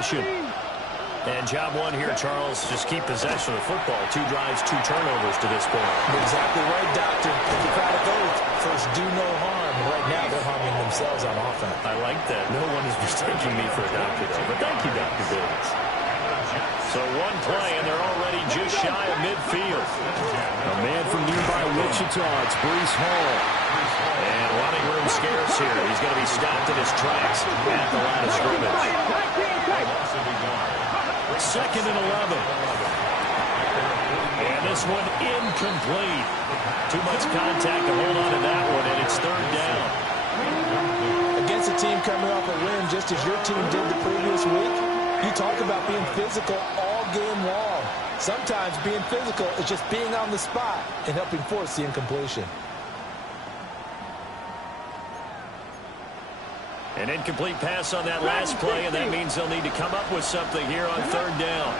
possession. And job one here, Charles, just keep possession of the football. 2 drives, 2 turnovers to this point. Exactly right, Doctor. Hippocratic oath. First, do no harm. Right now, they're harming themselves on offense. I like that. No one is mistaking me for a doctor, though. But thank you, Dr. Biggs. So one play, and they're already just shy of midfield. A man from nearby Wichita, it's Breece Hall. And running room scarce here. He's going to be stopped in his tracks at the line of scrimmage. 2nd and 11. And this one incomplete. Too much contact to hold on to that one, and it's 3rd down. Against a team coming off a win just as your team did the previous week, you talk about being physical all game long. Sometimes being physical is just being on the spot and helping force the incompletion. An incomplete pass on that last play, and that means they'll need to come up with something here on 3rd down.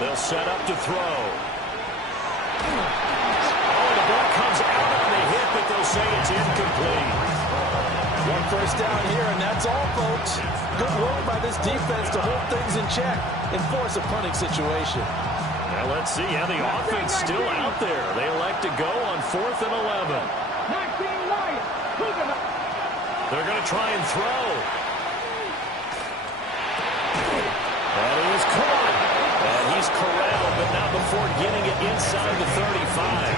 They'll set up to throw. Oh, the ball comes out on the hit, but they'll say it's incomplete. 1 first down here, and that's all, folks. Good work by this defense to hold things in check and force a punting situation. Now let's see how the offense still out there. They elect to go on 4th and 11. They're going to try and throw. That is caught. And he's corralled, but not before getting it inside the 35.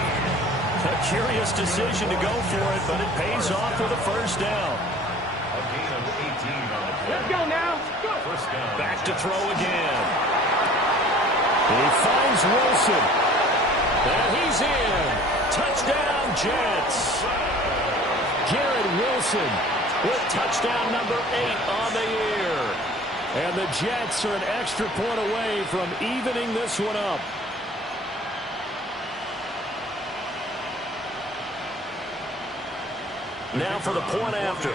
A curious decision to go for it, but it pays off for the 1st down. A gain of 18 on the play. Let's go now. Go. 1st down. Back to throw again. He finds Wilson. And he's in. Touchdown, Jets. Garrett Wilson with touchdown number 8 on the year. And the Jets are an extra point away from evening this one up. Now for the point after.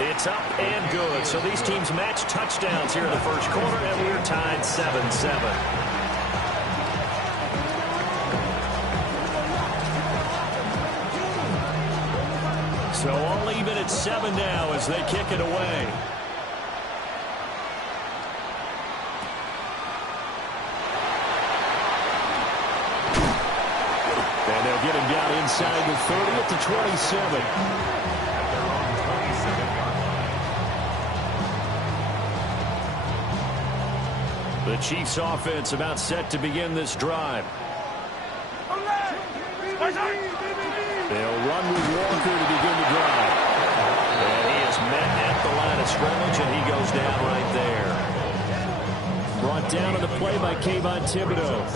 It's up and good. So these teams match touchdowns here in the 1st quarter, and we're tied 7-7. So all even at 7 now as they kick it away. And they'll get him down inside the 30 at the 27. The Chiefs offense about set to begin this drive. They'll run with Walker to begin the drive. And he is met at the line of scrimmage, and he goes down right there. Brought down on the play by Kayvon Thibodeau.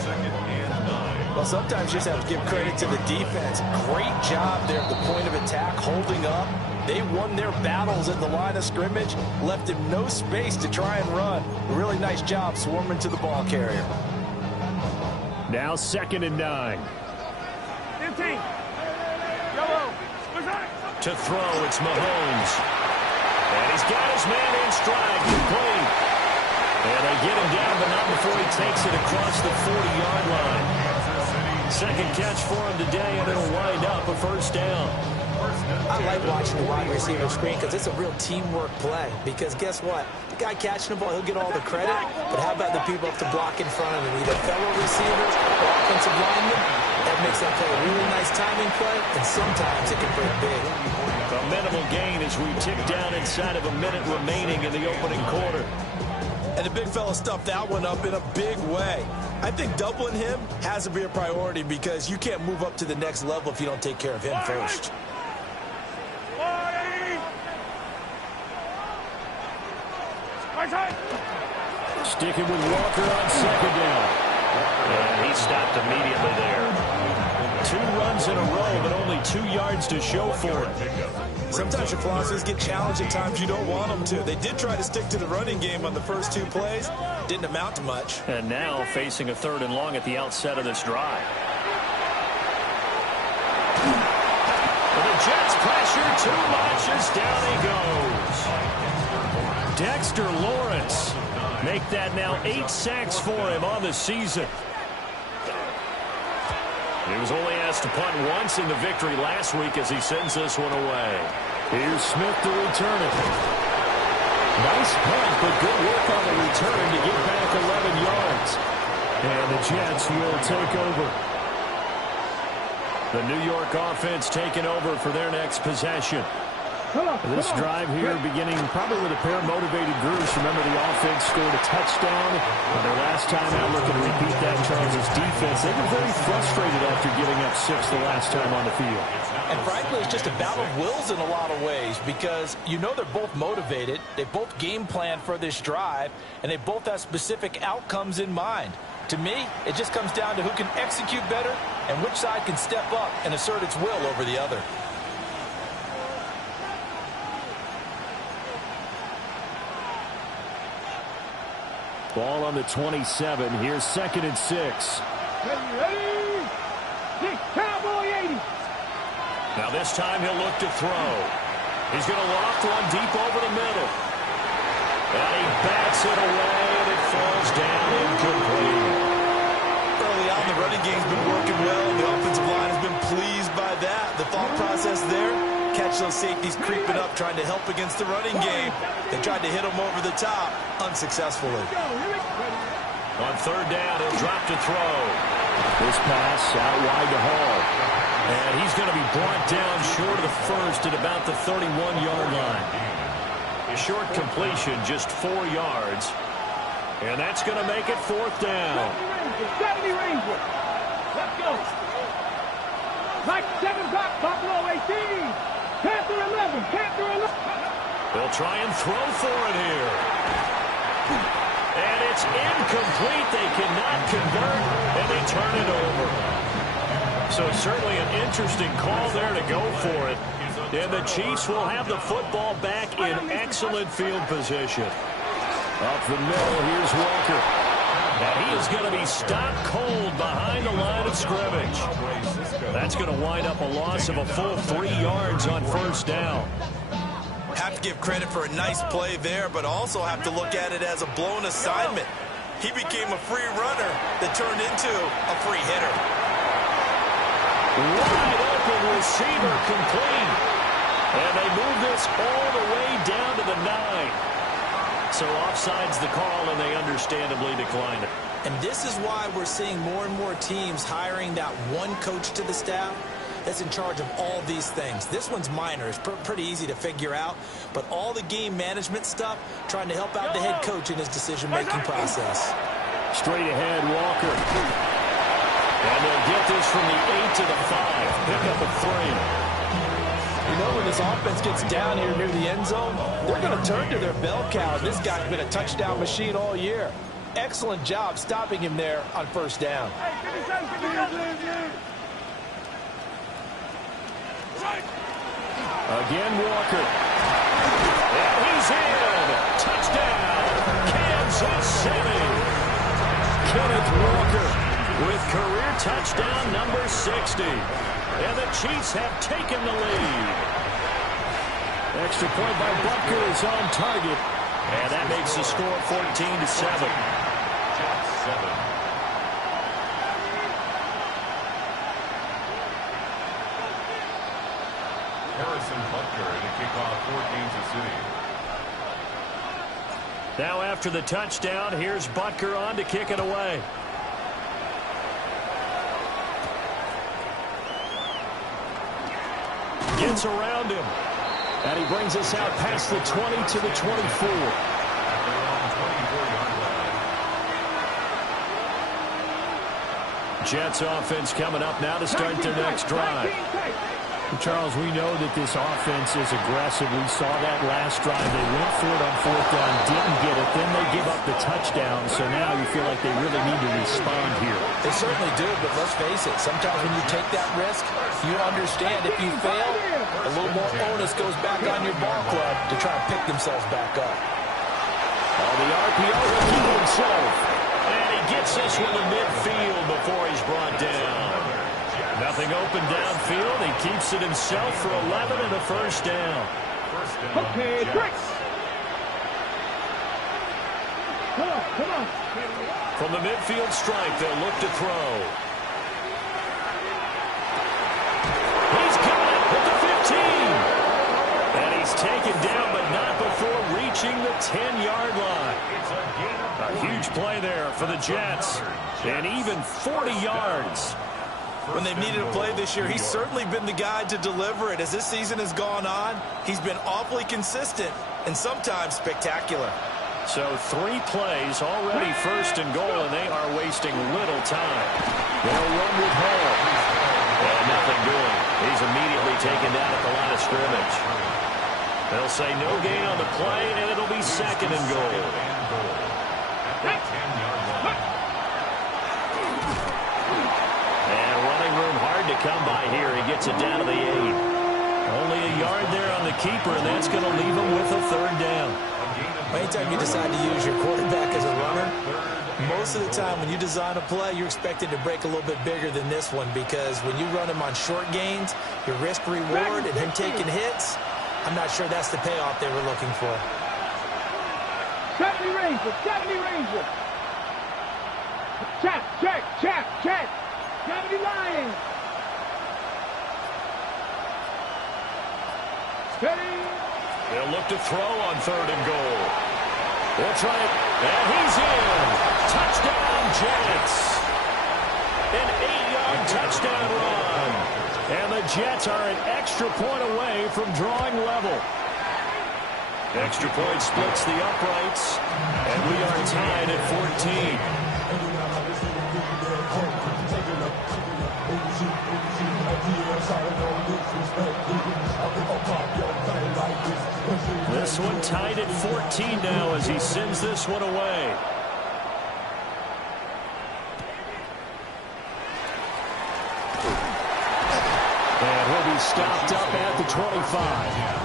Well, sometimes you just have to give credit to the defense. Great job there at the point of attack, holding up. They won their battles at the line of scrimmage, left him no space to try and run. Really nice job swarming to the ball carrier. Now 2nd and 9. 15. To throw, it's Mahomes. And he's got his man in stride, complete. And they get him down, but not before he takes it across the 40-yard line. 2nd catch for him today, and it'll wind up a 1st down. I like watching the wide receiver screen because it's a real teamwork play. Because guess what? The guy catching the ball, he'll get all the credit. But how about the people up to block in front of him? Either fellow receivers or offensive linemen. That makes that play a really nice timing play, and sometimes it can break big. A minimal gain as we tick down inside of a minute remaining in the opening quarter. And the big fella stuffed that one up in a big way. I think doubling him has to be a priority because you can't move up to the next level if you don't take care of him first. Sticking with Walker on 2nd down. And he stopped immediately there. 2 runs in a row, but only 2 yards to show for it. Sometimes your philosophies get challenged at times you don't want them to. They did try to stick to the running game on the first 2 plays. Didn't amount to much. And now facing a 3rd and long at the outset of this drive. And the Jets pressure too much as down he goes. Dexter Lawrence. Make that now 8 sacks for him on the season. He was only asked to punt once in the victory last week as he sends this one away. Here's Smith to return it. Nice punt, but good work on the return to get back 11 yards. And the Jets will take over. The New York offense taking over for their next possession. This drive here beginning probably with a pair of motivated groups. Remember, the offense scored a touchdown. Their last time out, looking to repeat that. Chargers defense, they were very frustrated after giving up 6 the last time on the field. And frankly, it's just a battle of wills in a lot of ways because you know they're both motivated. They both game plan for this drive, and they both have specific outcomes in mind. To me, it just comes down to who can execute better and which side can step up and assert its will over the other. Ball on the 27. Here's 2nd and 6. Ready? Cowboy 80. Now this time he'll look to throw. He's going to loft one deep over the middle. And he bats it away, and it falls down incomplete. Early on, the running game's been working well. The offensive line has been pleased by that. The thought process there, catch those safeties creeping up, trying to help against the running game. They tried to hit them over the top, unsuccessfully. On 3rd down, he'll drop to throw. This pass out wide to Hall. And he's going to be brought down short of the first at about the 31-yard line. A short completion, just 4 yards. And that's going to make it 4th down. 70 Ranger. Let's go. Mike 7 o'clock, Buffalo 18. Panther 11. Panther 11. They'll try and throw for it here. And it's incomplete. They cannot convert, and they turn it over. So certainly an interesting call there to go for it. And the Chiefs will have the football back in excellent field position. Up the middle, here's Walker. And he is going to be stopped cold behind the line of scrimmage. That's going to wind up a loss of a full 3 yards on 1st down. Have to give credit for a nice play there, but also have to look at it as a blown assignment. He became a free runner that turned into a free hitter. Wide open receiver complete. And they move this all the way down to the 9. So offside's the call, and they understandably declined it. And this is why we're seeing more and more teams hiring that one coach to the staff that's in charge of all these things. This one's minor. It's pretty easy to figure out. But all the game management stuff, trying to help out the head coach in his decision-making process. Straight ahead, Walker. And they'll get this from the 8 to the 5. Pick up a 3. You know, when this offense gets down here near the end zone, they're going to turn to their bell cow. This guy's been a touchdown machine all year. Excellent job stopping him there on 1st down. Again, Walker. And he's in. Touchdown, Kansas City. Kenneth Walker with career touchdown number 60. And the Chiefs have taken the lead. Extra point by Butker is on target. And that makes the score 14-7. Harrison Butker to kick off for Kansas City. Now after the touchdown, here's Butker on to kick it away. Gets around him. And he brings us out past the 20 to the 24. Jets offense coming up now to start their next drive. Charles, we know that this offense is aggressive. We saw that last drive. They went for it on 4th down, didn't get it. Then they give up the touchdown. So now you feel like they really need to respond here. They certainly do, but let's face it. Sometimes when you take that risk, you understand if you fail, a little more onus goes back on your ball club to try and pick themselves back up. On the RPO, he'll keep himself. And he gets this one to midfield before he's brought down. Nothing open downfield. He keeps it himself for 11 and a 1st down. Okay, break. Come on. From the midfield stripe, they'll look to throw. He's got it at the 15. He's taken down, but not before reaching the 10-yard line. A huge play there for the Jets. And even 40 yards. When they've needed a play this year, he's certainly been the guy to deliver it. As this season has gone on, he's been awfully consistent and sometimes spectacular. So 3 plays, already first and goal, and they are wasting little time. They'll run with Hall. And nothing doing. He's immediately taken down at the line of scrimmage. They'll say no gain on the play, and it'll be second and goal. And running room hard to come by here. He gets it down to the 8. Only a yard there on the keeper, and that's going to leave him with a 3rd down. Anytime you decide to use your quarterback as a runner, most of the time when you design a play, you're expected to break a little bit bigger than this one, because when you run him on short gains, your risk-reward and him taking hits, I'm not sure that's the payoff they were looking for. 70 Ranger, 70 Ranger. Check, check, check, check. 70 Lions. Steady. They'll look to throw on 3rd and goal. They'll try it, and he's in. Touchdown, Jets. An 8-yard touchdown run. And the Jets are an extra point away from drawing level. Extra point splits the uprights, and we are tied at 14. This one tied at 14 now as he sends this one away. And he'll be stopped up at the 25.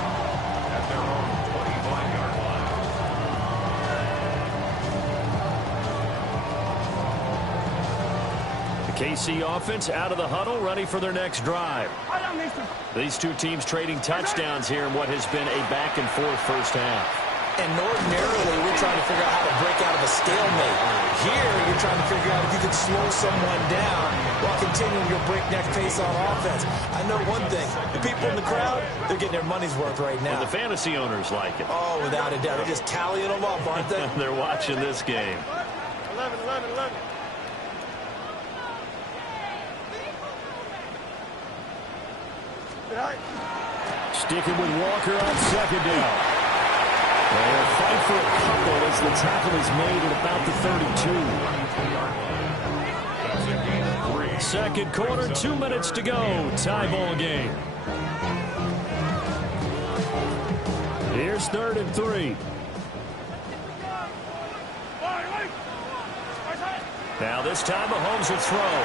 KC offense out of the huddle, ready for their next drive. These two teams trading touchdowns here in what has been a back-and-forth first half. And ordinarily, we're trying to figure out how to break out of a stalemate. Here, you're trying to figure out if you can slow someone down while continuing your breakneck pace on offense. I know one thing. The people in the crowd, they're getting their money's worth right now. Well, the fantasy owners like it. Oh, without a doubt. They're just tallying them up, aren't they? They're watching this game. 11, 11, 11. Sticking with Walker on 2nd down. They'll fight for a couple as the tackle is made at about the 32. Second quarter, 2 minutes to go. Tie ball game. Here's 3rd and 3. Now this time Mahomes will throw.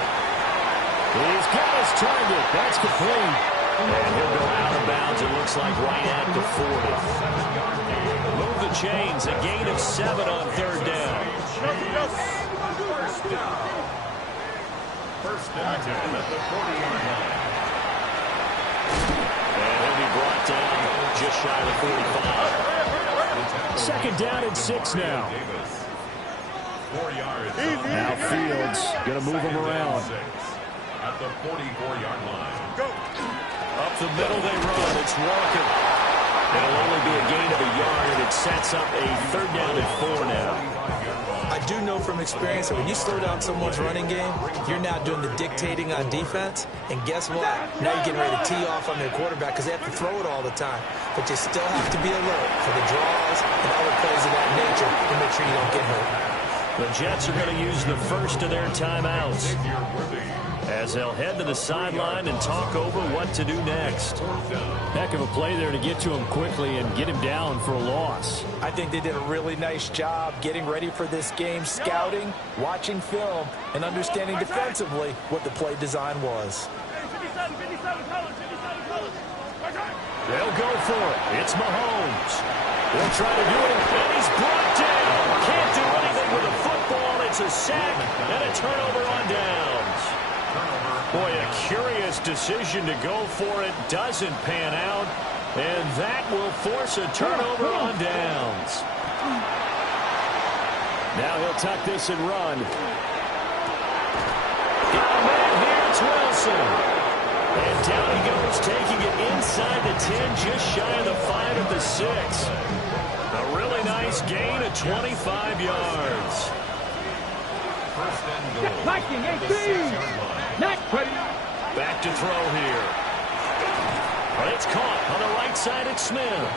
He's got his target. That's complete. And he'll go out of bounds, it looks like, right at the 40. Move the chains, a gain of 7 on 3rd down. First down at the 40-yard line. And he'll be brought down just shy of the 45. 2nd down and 6 now. 4 yards. Now Fields going to move him around. At the 44-yard line. Go. Up the middle they run. It's Walker. It'll only be a gain of a yard, and it sets up a 3rd down and 4 now. I do know from experience that when you slow down someone's running game, you're now doing the dictating on defense. And guess what? Now you're getting ready to tee off on their quarterback because they have to throw it all the time. But you still have to be alert for the draws and other plays of that nature to make sure you don't get hurt. The Jets are going to use the first of their timeouts as they'll head to the sideline and talk over what to do next. Heck of a play there to get to him quickly and get him down for a loss. I think they did a really nice job getting ready for this game, scouting, watching film, and understanding defensively what the play design was. They'll go for it. It's Mahomes. They'll try to do it, and he's brought down. Can't do anything with a football. It's a sack and a turnover on downs. Boy, a curious decision to go for it. Doesn't pan out. And that will force a turnover on downs. Now he'll tuck this and run. Got a man here. It's Wilson. And down he goes, taking it inside the 10, just shy of the 5 at the 6. A really nice gain of 25 yards. First and goal. Viking 18. Not ready. Back to throw here. But it's caught on the right side at Smith.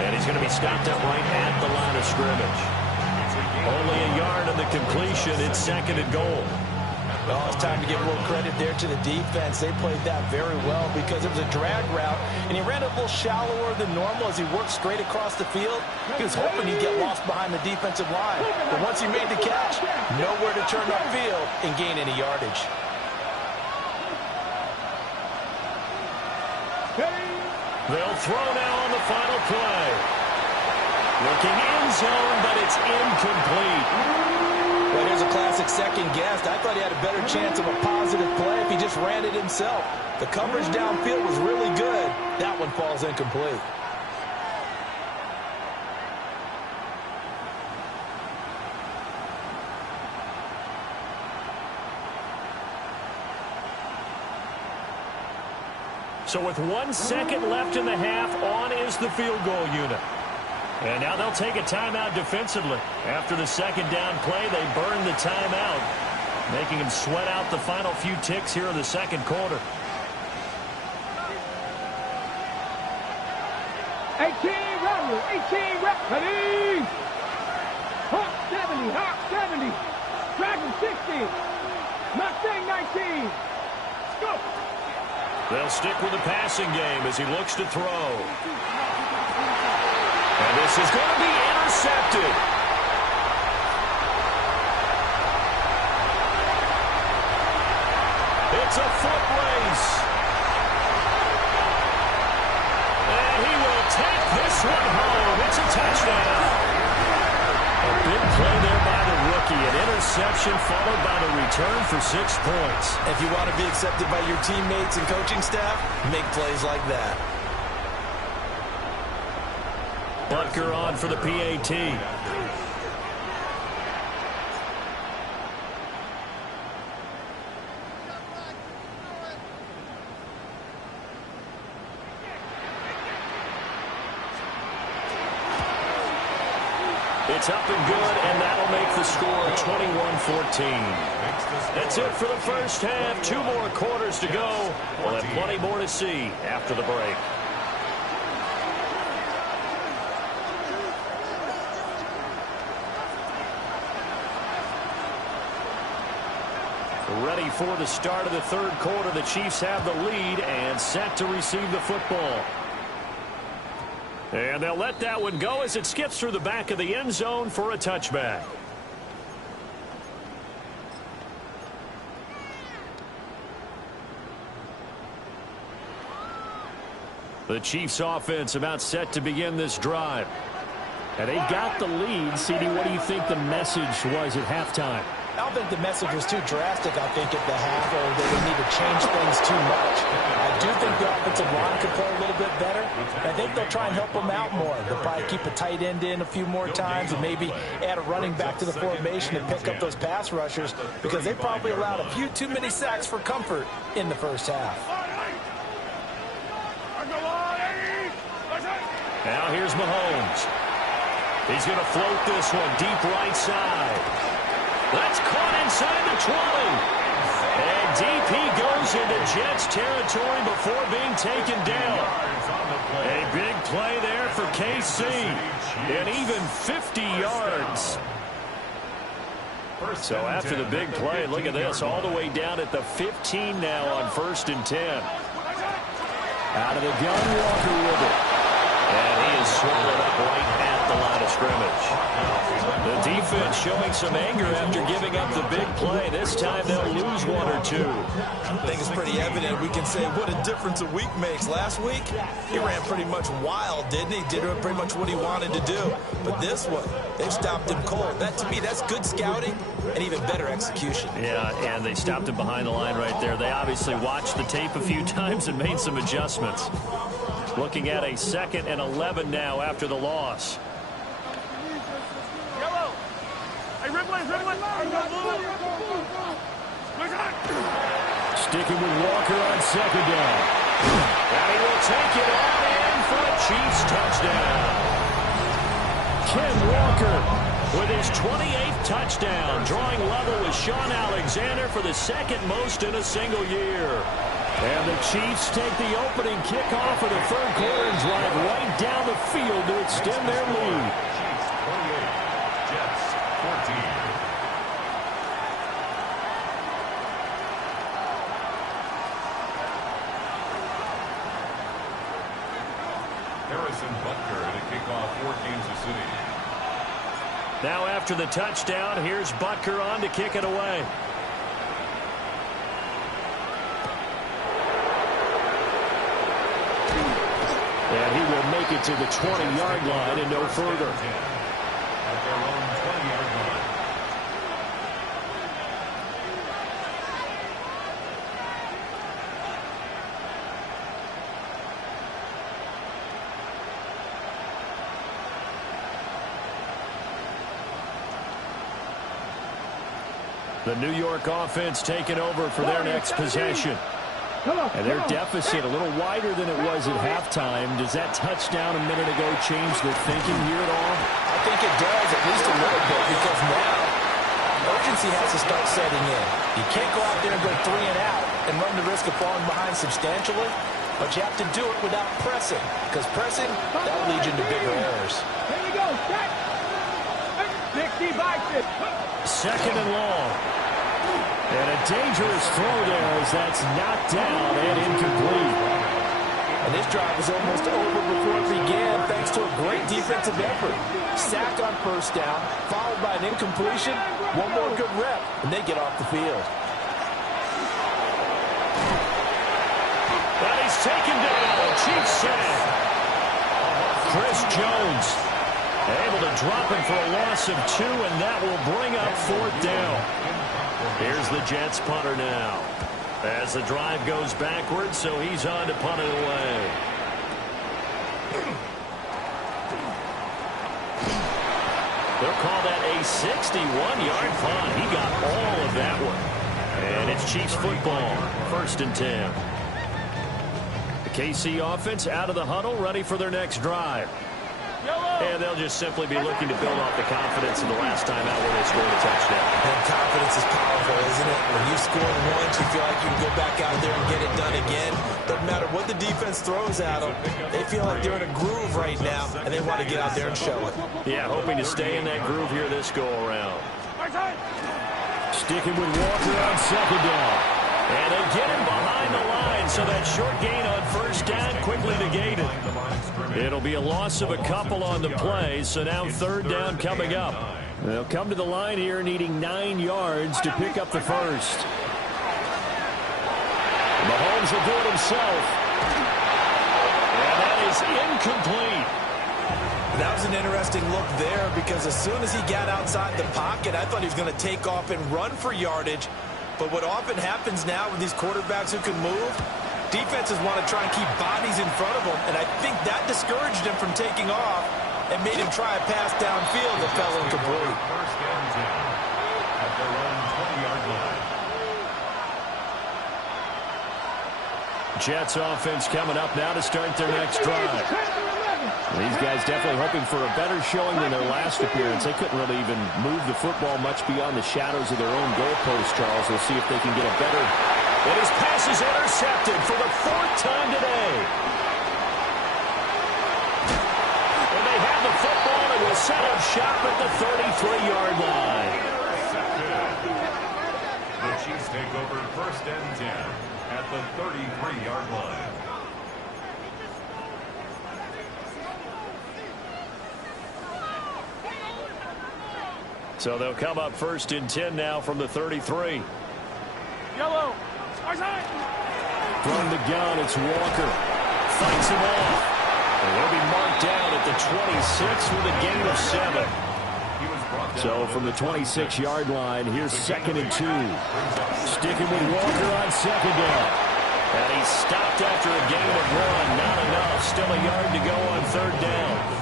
And he's going to be stopped up right at the line of scrimmage. Only a yard on the completion. It's second and goal. Well, it's time to give a little credit there to the defense. They played that very well because it was a drag route, and he ran it a little shallower than normal as he worked straight across the field. He was hoping he'd get lost behind the defensive line. But once he made the catch, nowhere to turn upfield and gain any yardage. They'll throw now on the final play. Looking end zone, but it's incomplete. Well, here's a classic second guess. I thought he had a better chance of a positive play if he just ran it himself. The coverage downfield was really good. That one falls incomplete. So with 1 second left in the half, on is the field goal unit. And now they'll take a timeout defensively. After the second down play, they burn the timeout, making them sweat out the final few ticks here in the second quarter. 18 Robert, 18 ready. Hawk 70, Hawk 70. Dragon 60. Mustang 19. Go. They'll stick with the passing game as he looks to throw. And this is going to be intercepted. It's a foot race. And he will take this one home. It's a touchdown. A big play there by the rookie. An interception followed by the return for 6 points. If you want to be accepted by your teammates and coaching staff, make plays like that. Butker on for the PAT. It's up and good, and that'll make the score 21-14. That's it for the first half. 2 more quarters to go. We'll have plenty more to see after the break. Ready for the start of the third quarter. The Chiefs have the lead and set to receive the football. And they'll let that one go as it skips through the back of the end zone for a touchback. The Chiefs offense about set to begin this drive. And they got the lead. CD, what do you think the message was at halftime? I don't think the message was too drastic, I think, at the half, or they would need to change things too much. I do think the offensive line could play a little bit better. I think they'll try and help them out more. They'll probably keep a tight end in a few more times and maybe add a running back to the formation and pick up those pass rushers because they probably allowed a few too many sacks for comfort in the first half. Now here's Mahomes. He's going to float this one deep right side. That's caught inside the 20. And deep he goes into Jets territory before being taken down. A big play there for KC. And even 50 yards. So after the big play, look at this. All the way down at the 15 now on 1st and 10. Out of the gun, Walker with it. And he is swallowed up right at the line of scrimmage. The defense showing some anger after giving up the big play. This time they'll lose 1 or 2. I think it's pretty evident. We can say what a difference a week makes. Last week, he ran pretty much wild, didn't he? Did pretty much what he wanted to do. But this one, they've stopped him cold. That, to me, that's good scouting and even better execution. Yeah, and they stopped him behind the line right there. They obviously watched the tape a few times and made some adjustments. Looking at a 2nd and 11 now after the loss. Sticking with Walker on second down. And he will take it on in for a Chiefs touchdown. Ken Walker with his 28th touchdown, drawing level with Sean Alexander for the second most in a single year. And the Chiefs take the opening kickoff of the third quarter and drive right down the field to extend their lead. Chiefs 28, Jets 14. Harrison Butker to kick off for Kansas City. Now after the touchdown, here's Butker on to kick it away. And he will make it to the 20-yard line and no further. At their own 20-yard line. The New York offense taking over for their next possession. And their deficit a little wider than it was at halftime. Does that touchdown a minute ago change their thinking here at all? I think it does, at least a little bit, because now urgency has to start setting in. You can't go out there and go 3 and out and run the risk of falling behind substantially, but you have to do it without pressing, because pressing, that'll lead you into bigger errors. Here we go. Set. 60 by 50. Second and long. And a dangerous throw there as that's knocked down and incomplete. And this drive was almost over before it began thanks to a great defensive effort. Sack on first down, followed by an incompletion, one more good rep, and they get off the field. But he's taken down. Chiefs sack. Chris Jones able to drop him for a loss of 2, and that will bring up fourth down. Here's the Jets punter now. As the drive goes backwards, so he's on to punt it away. They'll call that a 61-yard punt. He got all of that one. And it's Chiefs football, 1st and 10. The KC offense out of the huddle, ready for their next drive. And they'll just simply be looking to build off the confidence of the last time out where they scored a touchdown. And confidence is powerful, isn't it? When you score once, you feel like you can go back out there and get it done again. Doesn't matter what the defense throws at them. They feel like they're in a groove right now, and they want to get out there and show it. Yeah, hoping to stay in that groove here this go-around. Sticking with Walker on second down. And they get him behind the line, so that short gain on first down quickly negated. It'll be a loss of a couple on the play, so now third down coming up. They'll come to the line here needing 9 yards to pick up the first. Mahomes will do it himself. And that is incomplete. That was an interesting look there because as soon as he got outside the pocket, I thought he was going to take off and run for yardage. But what often happens now with these quarterbacks who can move, defenses want to try and keep bodies in front of them, and I think that discouraged him from taking off and made him try a pass downfield that fell incomplete. First and 10 at their own 20-yard line. Jets offense coming up now to start their next drive. These guys definitely hoping for a better showing than their last appearance. They couldn't really even move the football much beyond the shadows of their own goalpost, Charles. We'll see if they can get a better... And his pass is intercepted for the 4th time today. And they have the football and will set up shop at the 33-yard line. The Chiefs take over 1st and 10 at the 33-yard line. So they'll come up 1st and 10 now from the 33. Yellow. From the gun, it's Walker. Fights him off. And they'll be marked down at the 26 with a gain of 7. So from the 26-yard line, here's 2nd and 2. Sticking with Walker on second down. And he's stopped after a gain of 1. Not enough. Still a yard to go on 3rd down.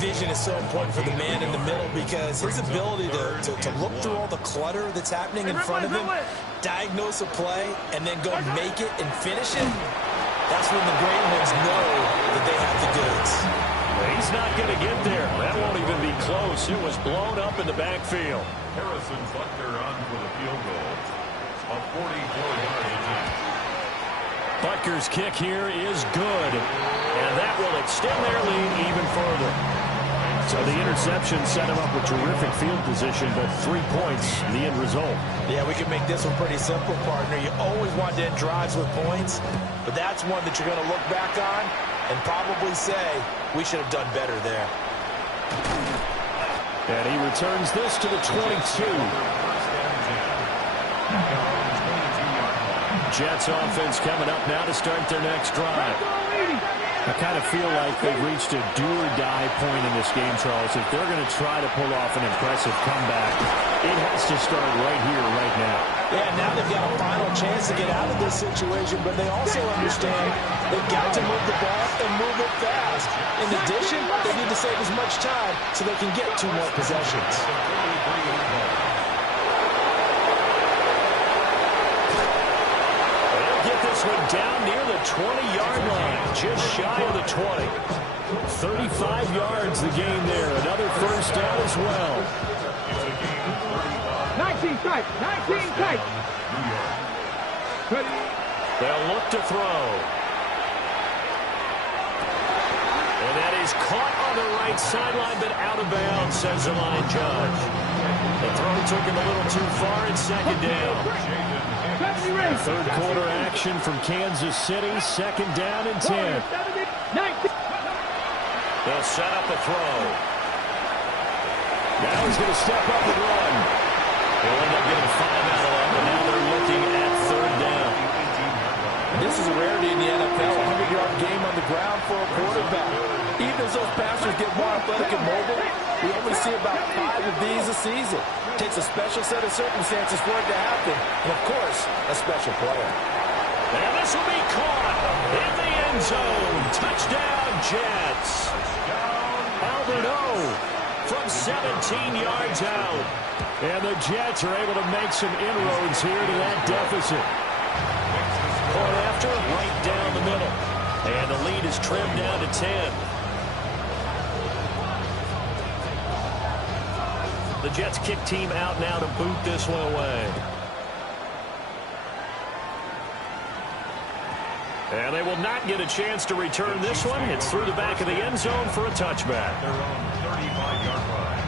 Vision is so important for the man in the middle because his ability to look through all the clutter that's happening in front of him, diagnose a play and then go make it and finish it, that's when the great ones know that they have the goods. He's not going to get there. That won't even be close. It was blown up in the backfield. Harrison Butker on for the field goal. A 44-yard attempt. Butker's kick here is good. And that will extend their lead even further. So the interception set him up with terrific field position, but 3 points, the end result. Yeah, we can make this one pretty simple, partner. You always want to end drives with points, but that's one that you're going to look back on and probably say, we should have done better there. And he returns this to the 22. Jets offense coming up now to start their next drive. I kind of feel like they've reached a do-or-die point in this game, Charles. If they're going to try to pull off an impressive comeback, it has to start right here, right now. Yeah, now they've got a final chance to get out of this situation, but they also understand they've got to move the ball and move it fast. In addition, they need to save as much time so they can get 2 more possessions. This one down near the 20-yard line, just shy of the 20. 35 yards the game there. Another first down as well. 19 tight, 19 tight. They'll look to throw. And that is caught on the right sideline, but out of bounds, says the line judge. The throw took him a little too far in second down. Third quarter action from Kansas City. Second down and 10. They'll set up a throw. Now he's going to step up and run. They'll end up getting 5 out of that, but now they're looking at third down. This is a rarity in the NFL, a 100-yard game on the ground for a quarterback. Even as those passers get more athletic and mobile, we only see about 5 of these a season. It takes a special set of circumstances for it to happen, and of course, a special player. And this will be caught in the end zone. Touchdown, Jets. Albert O from 17 yards out. And the Jets are able to make some inroads here to that deficit. Point after, right down the middle. And the lead is trimmed down to 10. The Jets kick team out now to boot this one away. And they will not get a chance to return this one. It's through the back of the end zone for a touchback. Their own 35-yard line.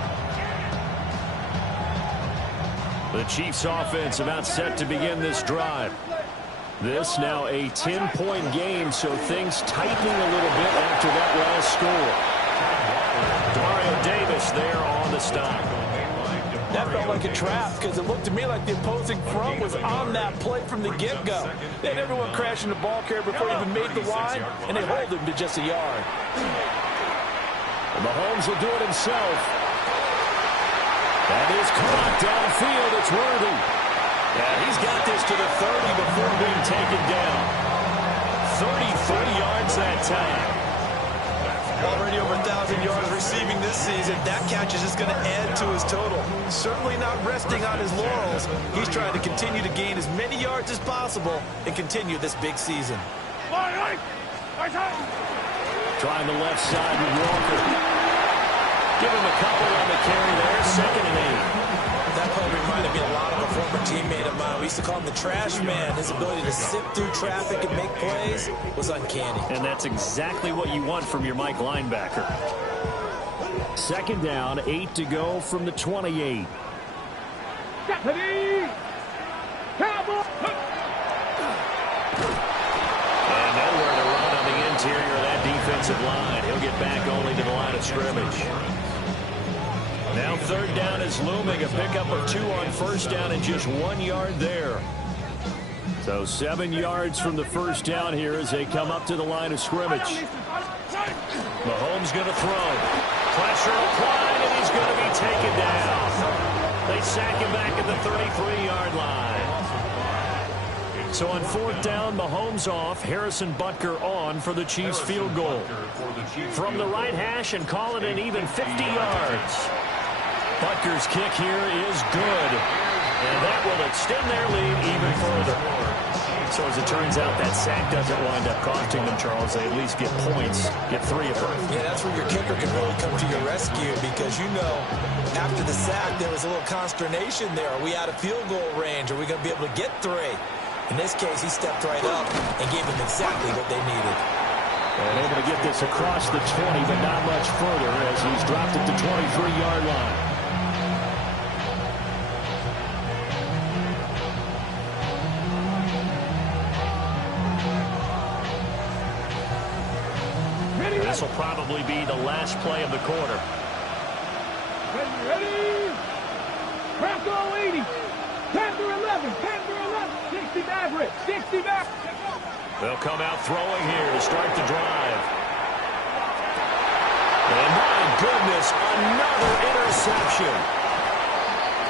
The Chiefs offense about set to begin this drive. This now a 10-point game, so things tightening a little bit after that last score. Mario Davis there on the stop. That felt like a trap because it looked to me like the opposing front was on that play from the get-go. They had everyone crashing the ball carrier before he even made the line, and they hold him to just a yard. And Mahomes will do it himself. That is caught downfield. It's Worthy. And he's got this to the 30 before being taken down. 33 yards that time. Already over 1,000 yards receiving this season. That catch is just going to add to his total. Certainly not resting on his laurels. He's trying to continue to gain as many yards as possible and continue this big season. Trying the left side with Walker. Give him a couple on the carry there. 2nd and 8. That play reminded me a lot of a former teammate of mine. We used to call him the trash man. His ability to sift through traffic and make plays was uncanny. And that's exactly what you want from your Mike linebacker. 2nd down, 8 to go from the 28. Stephanie! Cowboy! And nowhere to run on the interior of that defensive line. He'll get back only to the line of scrimmage. Now 3rd down is looming. A pickup of 2 on 1st down and just 1 yard there. So 7 yards from the 1st down here as they come up to the line of scrimmage. Mahomes going to throw. Pressure applied, and he's going to be taken down. They sack him back at the 33-yard line. So on 4th down, Mahomes off. Harrison Butker on for the Chiefs field goal. From the right hash and call it an even 50 yards. Butker's kick here is good. And that will extend their lead even further. So as it turns out, that sack doesn't wind up costing them, Charles. They at least get points, get 3 of them. Yeah, that's where your kicker can really come to your rescue because, you know, after the sack, there was a little consternation there. Are we out of field goal range? Are we going to be able to get 3? In this case, he stepped right up and gave them exactly what they needed. And able to get this across the 20, but not much further as he's dropped at the 23-yard line. This will probably be the last play of the quarter. Ready? Panther 80. Panther 11. Panther 11. 60 Maverick. 60 Maverick. They'll come out throwing here to start the drive. And my goodness, another interception.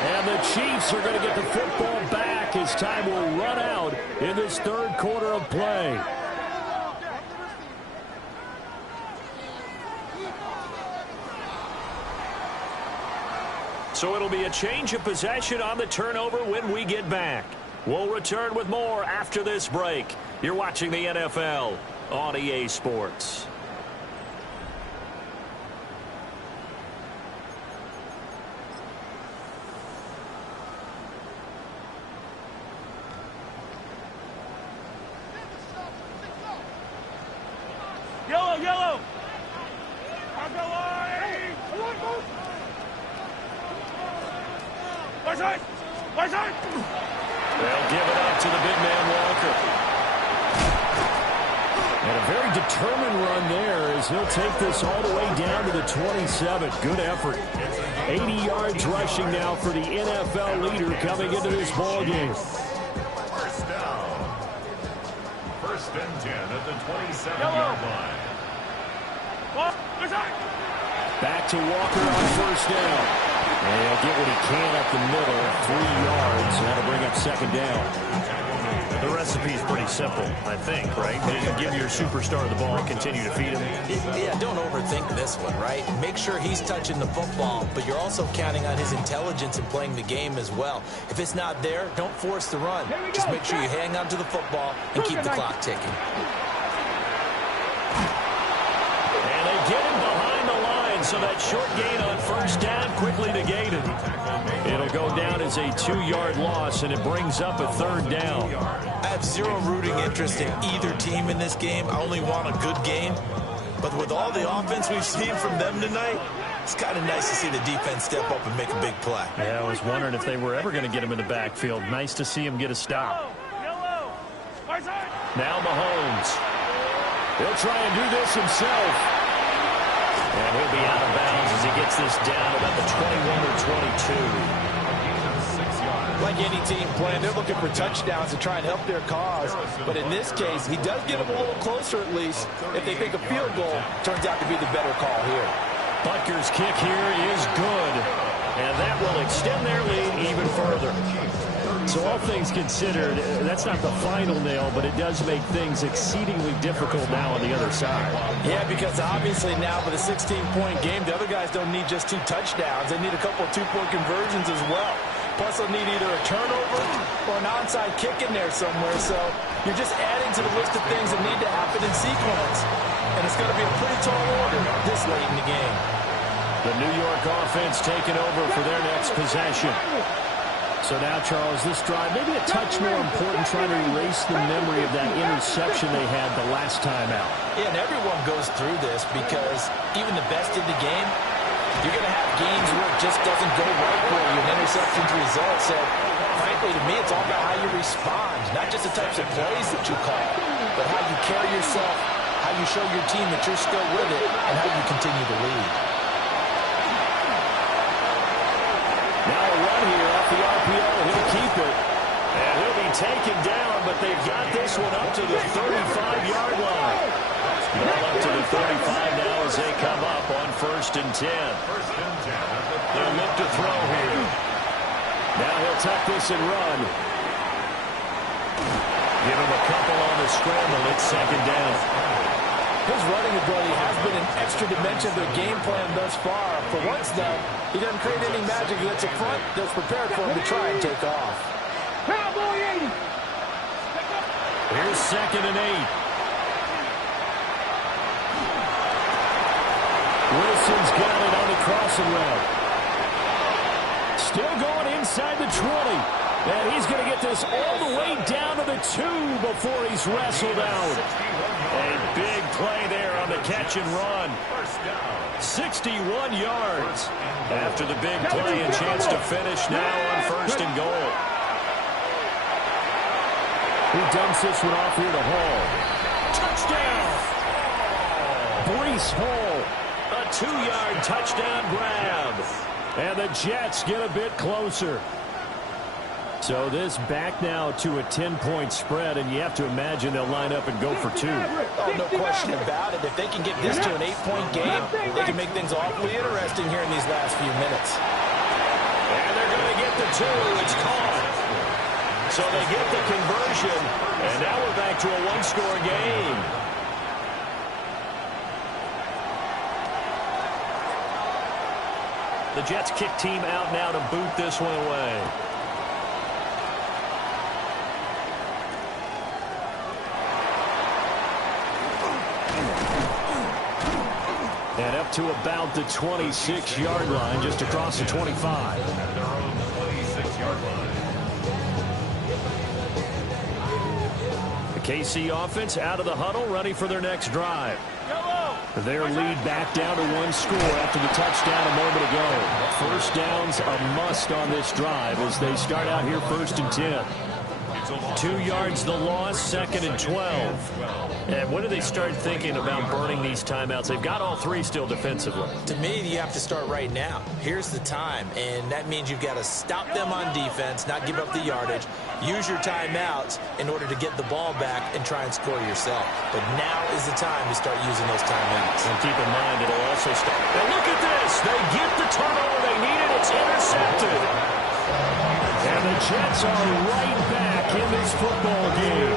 And the Chiefs are going to get the football back as time will run out in this third quarter of play. So it'll be a change of possession on the turnover when we get back. We'll return with more after this break. You're watching the NFL on EA Sports. Yellow, yellow. I'll go wide. Where's it? Where's it? They'll give it up to the big man Walker. And a very determined run there as he'll take this all the way down to the 27. Good effort. 80 yards rushing now for the NFL leader coming into this ball game. First down. First and 10 at the 27-yard line. Where's it? Back to Walker on first down. And he'll get what he can up the middle, 3 yards. That'll bring up second down. The recipe's pretty simple, I think, right? Give your superstar the ball and continue to feed him. Yeah, don't overthink this one, right? Make sure he's touching the football, but you're also counting on his intelligence in playing the game as well. If it's not there, don't force the run. Just make sure you hang on to the football and keep the clock ticking. And they get him behind the line, so that short gain on first down quickly negated. It'll go down as a 2-yard loss, and it brings up a third down. I have zero rooting interest in either team in this game. I only want a good game. But with all the offense we've seen from them tonight, it's kind of nice to see the defense step up and make a big play. Yeah, I was wondering if they were ever going to get him in the backfield. Nice to see him get a stop. Now Mahomes. He'll try and do this himself. And he'll be out of bounds as he gets this down about the 21 or 22. Like any team playing, they're looking for touchdowns to try and help their cause. But in this case, he does get them a little closer at least. If they think a field goal turns out to be the better call here. Butker's kick here is good. And that will extend their lead even further. So all things considered, that's not the final nail, but it does make things exceedingly difficult now on the other side. Yeah, because obviously now with a 16-point game, the other guys don't need just 2 touchdowns. They need a couple of 2-point conversions as well. Plus, they'll need either a turnover or an onside kick in there somewhere. So you're just adding to the list of things that need to happen in sequence. And it's going to be a pretty tall order this late in the game. The New York offense taking over for their next possession. So now, Charles, this drive, maybe a touch more important, trying to erase the memory of that interception they had the last time out. Yeah, and everyone goes through this because even the best in the game, you're going to have games where it just doesn't go right for you, and interceptions result. So, frankly, to me, it's all about how you respond, not just the types of plays that you call, but how you carry yourself, how you show your team that you're still with it, and how you continue to lead. Now a run here off the RPO. He'll keep it. And he'll be taken down, but they've got this one up to the 35-yard line. Ball up to the 35 now as they come up on first and 10. They'll look to throw here. Now he'll tuck this and run. Give him a couple on the scramble. It's second down. His running ability has been an extra dimension of their game plan thus far. For once, though, he doesn't create any magic against the front that's prepared for him to try and take off. Cowboy 80. Here's 2nd and 8. Wilson's got it on the crossing route. Still going inside the 20. And he's going to get this all the way down to the 2 before he's wrestled out. A big play there on the catch and run. 61 yards. After the big play, a chance to finish now on 1st and goal. He dumps this one off here to Hall. Touchdown! Breece Hall. A 2-yard touchdown grab. And the Jets get a bit closer. So this back now to a 10-point spread, and you have to imagine they'll line up and go for 2. Oh, no question about it. If they can get this to an 8-point game, they can make things awfully interesting here in these last few minutes. And they're going to get the 2. It's caught. So they get the conversion, and now we're back to a 1-score game. The Jets kick team out now to boot this one away. And up to about the 26-yard line, just across the 25. At their own 26-yard line. The KC offense out of the huddle, ready for their next drive. Their lead back down to 1 score after the touchdown a moment ago. First down's a must on this drive as they start out here 1st and 10. 2 yards the loss, 2nd and 12. And when do they start thinking about burning these timeouts? They've got all 3 still defensively. To me, you have to start right now. Here's the time, and that means you've got to stop them on defense, not give up the yardage, use your timeouts in order to get the ball back and try and score yourself. But now is the time to start using those timeouts. And keep in mind, it'll also start. And look at this. They get the turnover they needed. It's intercepted. And the Jets are right back in this football game.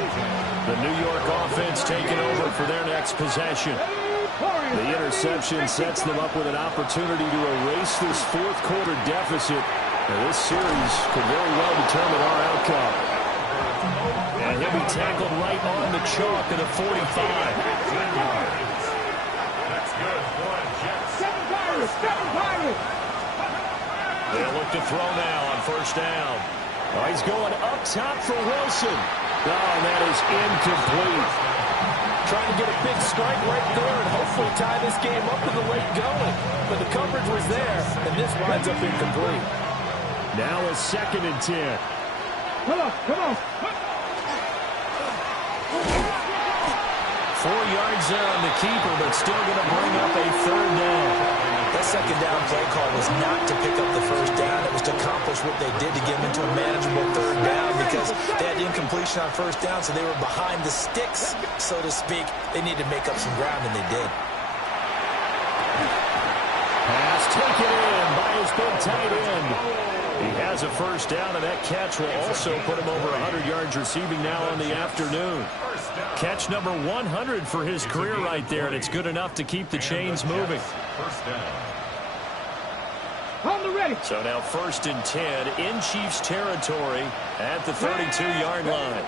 The New York offense taking over for their next possession. The interception sets them up with an opportunity to erase this 4th quarter deficit. And this series could very well determine our outcome. And he'll be tackled right on the chalk at the 45. That's good for the Jets. 7 Pirates. 7 Pirates. They'll look to throw now on 1st down. Oh, he's going up top for Wilson. Oh, that is incomplete. Trying to get a big strike right there and hopefully tie this game up in the late going. But the coverage was there, and this winds up incomplete. Now a 2nd and 10. Come on, come on. 4 yards there on the keeper, but still going to bring up a 3rd down. That 2nd down play call was not to pick up the 1st down. It was to accomplish what they did to get them into a manageable 3rd down because they had incompletion on 1st down, so they were behind the sticks, so to speak. They needed to make up some ground, and they did. Pass taken in by his big tight end. He has a 1st down, and that catch will also put him over 100 yards receiving now on the afternoon. Catch number 100 for his career right there, and it's good enough to keep the chains moving. 1st down. On the ready. So now 1st and 10 in Chiefs territory at the 32-yard line.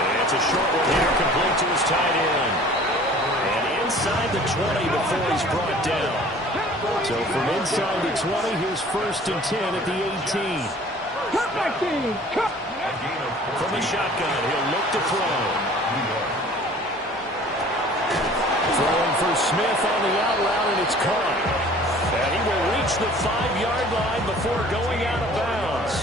And it's a short one here, complete to his tight end. And inside the 20 before he's brought down. So from inside the 20, here's 1st and 10 at the 18. Cut back team. Cut. From the shotgun, he'll look to throw. Throwing for Smith on the out route, and it's caught. And he will reach the 5-yard line before going out of bounds.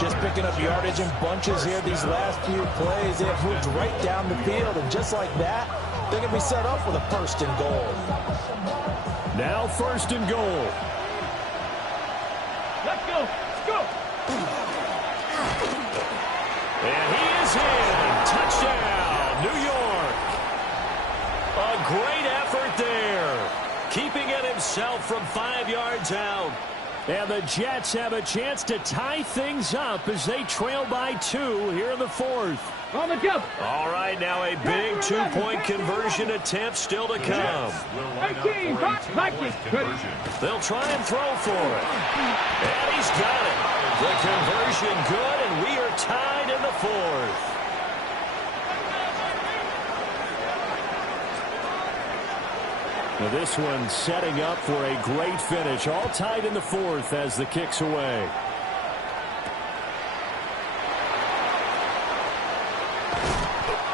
Just picking up yardage in bunches here these last few plays. They have moved right down the field, and just like that, they're going to be set up with a 1st and goal. Now 1st and goal. Let's go. Let's go. And he is in. Touchdown, New York. A great effort there. Keeping it himself from 5 yards out. And the Jets have a chance to tie things up as they trail by 2 here in the 4th. On the jump. All right, now a big two-point conversion attempt still to come. 18, Vikings. They'll try and throw for it. And he's got it. The conversion good, and we are tied in the 4th. Now this one setting up for a great finish. All tied in the 4th as the kick's away.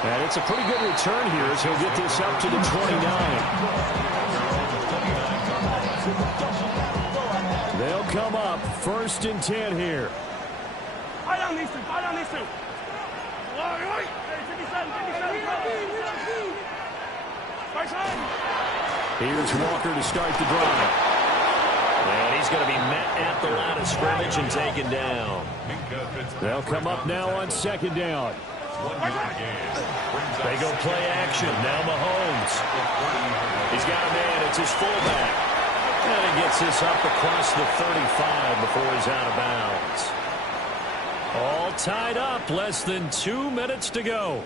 And it's a pretty good return here as he'll get this up to the 29. They'll come up 1st and 10 here. Fight on these two. Here's Walker to start the drive. And he's going to be met at the line of scrimmage and taken down. They'll come up now on 2nd down. They go play action. Now Mahomes. He's got a man. It's his fullback. And he gets this up across the 35 before he's out of bounds. All tied up. Less than 2 minutes to go.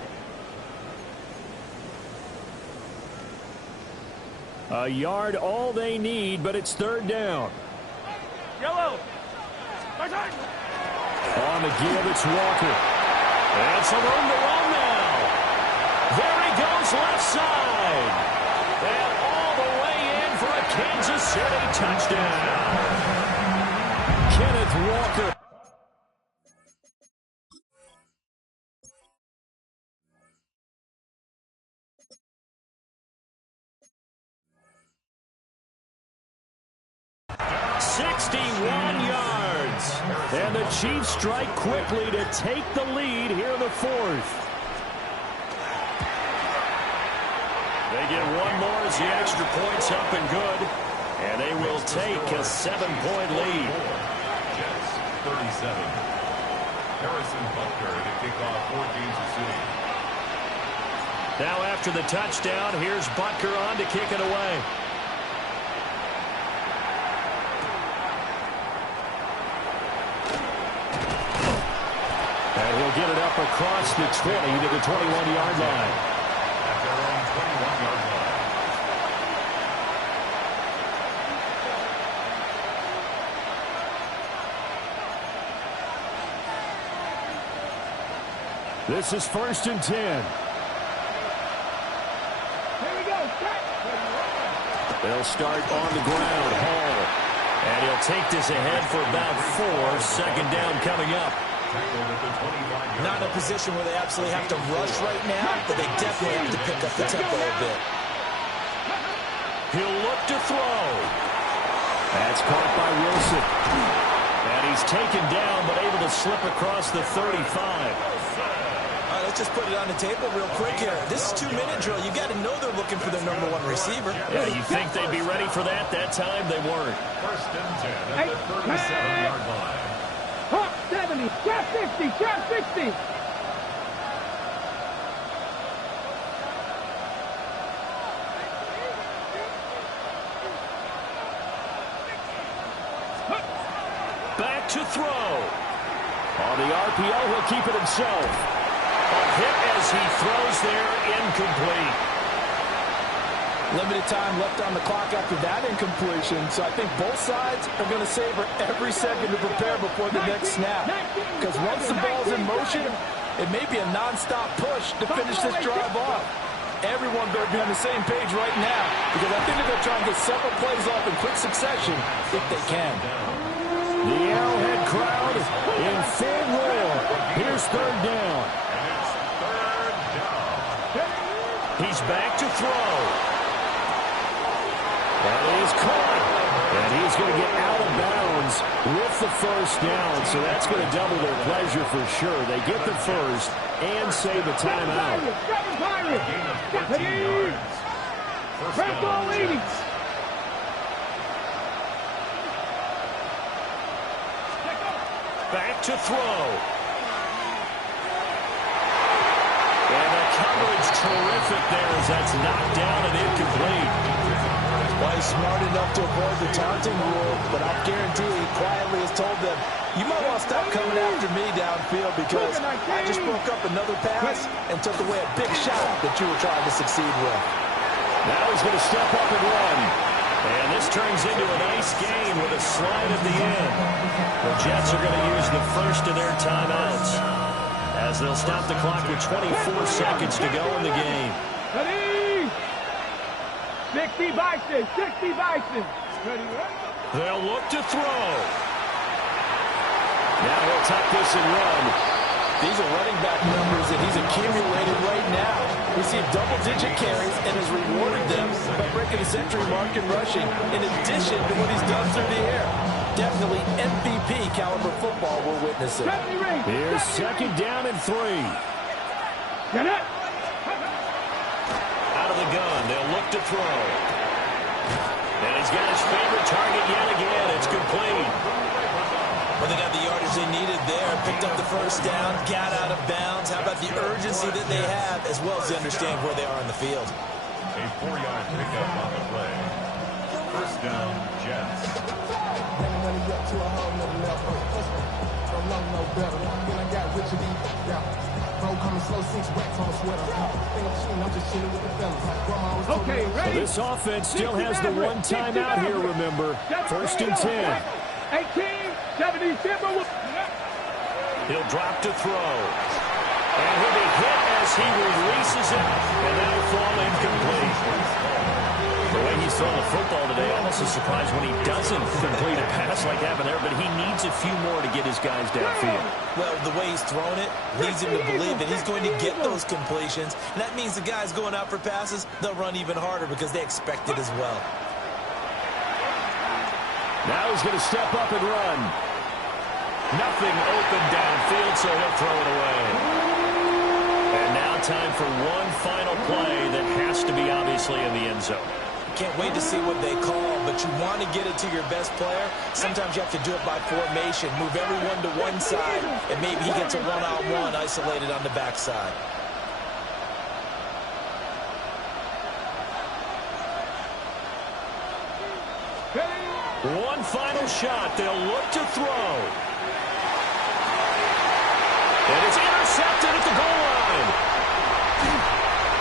A yard all they need, but it's 3rd down. Yellow. On the give, it's Walker. And some room to run now. There he goes left side. And all the way in for a Kansas City touchdown. Kenneth Walker. And the Chiefs strike quickly to take the lead here in the 4th. They get one more as the extra point's up and good. And they will take a 7-point lead. Jets 37. Harrison Butker to kick off for Kansas City. Now after the touchdown, here's Butker on to kick it away. And he'll get it up across the 20 to the 21-yard line. At their own 21-yard line. This is 1st and 10. Here we go. They'll start on the ground. Hall. And he'll take this ahead for about 4. 2nd down coming up. Not in a position where they absolutely have to rush right now, but they definitely have to pick up the tempo a bit. He'll look to throw. That's caught by Wilson. And he's taken down, but able to slip across the 35. All right, let's just put it on the table real quick here. This is 2-minute drill. You got to know they're looking for their #1 receiver. Yeah, you think they'd be ready for that? That time they weren't. 1st and 10 at the 37-yard line. Hawk 70, trap 50, trap 60. Back to throw. On the RPO, he'll keep it himself. A hit as he throws there, incomplete. Limited time left on the clock after that incompletion, so I think both sides are going to savor every second to prepare before the next snap. Because once the ball's in motion, it may be a non-stop push to finish this drive off. Everyone better be on the same page right now, because I think they're going to try and get several plays off in quick succession if they can. The Arrowhead crowd in full roar. Here's 3rd down. And it's 3rd down. He's back to throw. That is caught. And he's going to get out of bounds with the 1st down. So that's going to double their pleasure for sure. They get the 1st and save the timeout. Gain of 13 yards. 1st down, Jets. Back to throw. And the coverage terrific there as that's knocked down and incomplete. Well, he's smart enough to avoid the taunting rule, but I'll guarantee he quietly has told them, you might want to stop coming after me downfield because I just broke up another pass and took away a big shot that you were trying to succeed with. Now he's going to step up and run. And this turns into a nice gain with a slide at the end. The Jets are going to use the first of their timeouts as they'll stop the clock with 24 seconds to go in the game. Ready? 60 Bison, 60 Bison. Ready? They'll look to throw. Now he'll tuck this and run. These are running back numbers that he's accumulated right now. Received double-digit carries and has rewarded them by breaking the century mark in rushing, in addition to what he's done through the air. Definitely MVP caliber football we're witnessing. Here's second down and 3. Get it. Out of the gun, they'll look to throw. And he's got his favorite target yet again. It's complete. Well, they got the yardage they needed there. Picked up the first down, got out of bounds. How about the urgency that they have, as well as they understand where they are in the field? A 4-yard pickup on the play. First down, Jets. Okay, ready? So this offense still has the one timeout here, remember. First and 10. 18, 77. He'll drop to throw. And he'll be hit as he releases it, and that'll fall incomplete. The way he's throwing the football today, almost a surprise when he doesn't complete a pass like that there, but he needs a few more to get his guys downfield. Well, the way he's thrown it leads him to believe that he's going to get those completions, and that means the guys going out for passes, they'll run even harder because they expect it as well. Now he's going to step up and run. Nothing open downfield, so he'll throw it away. And now time for one final play that has to be obviously in the end zone. Can't wait to see what they call, but you want to get it to your best player. Sometimes you have to do it by formation. Move everyone to one side, and maybe he gets a one-on-one isolated on the backside. One final shot. They'll look to throw. And it's intercepted at the goal line.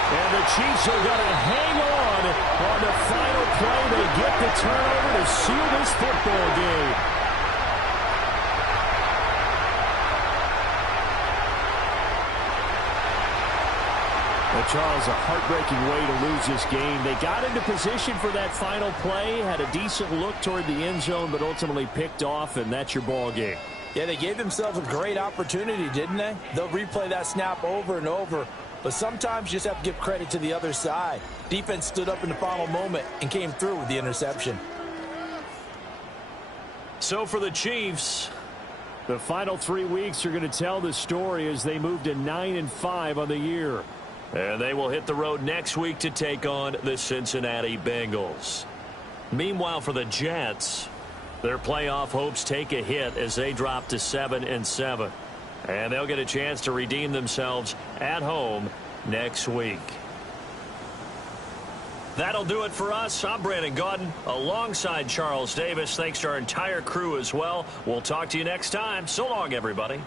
And the Chiefs are going to hang on the final play. They get the turnover to seal this football game. Well, Charles, a heartbreaking way to lose this game. They got into position for that final play, had a decent look toward the end zone, but ultimately picked off, and that's your ball game. Yeah, they gave themselves a great opportunity, didn't they? They'll replay that snap over and over. But sometimes you just have to give credit to the other side. Defense stood up in the final moment and came through with the interception. So for the Chiefs, the final 3 weeks are going to tell the story as they move to 9-5 on the year. And they will hit the road next week to take on the Cincinnati Bengals. Meanwhile, for the Jets, their playoff hopes take a hit as they drop to 7-7. And they'll get a chance to redeem themselves at home next week. That'll do it for us. I'm Brandon Gaudin alongside Charles Davis. Thanks to our entire crew as well. We'll talk to you next time. So long, everybody.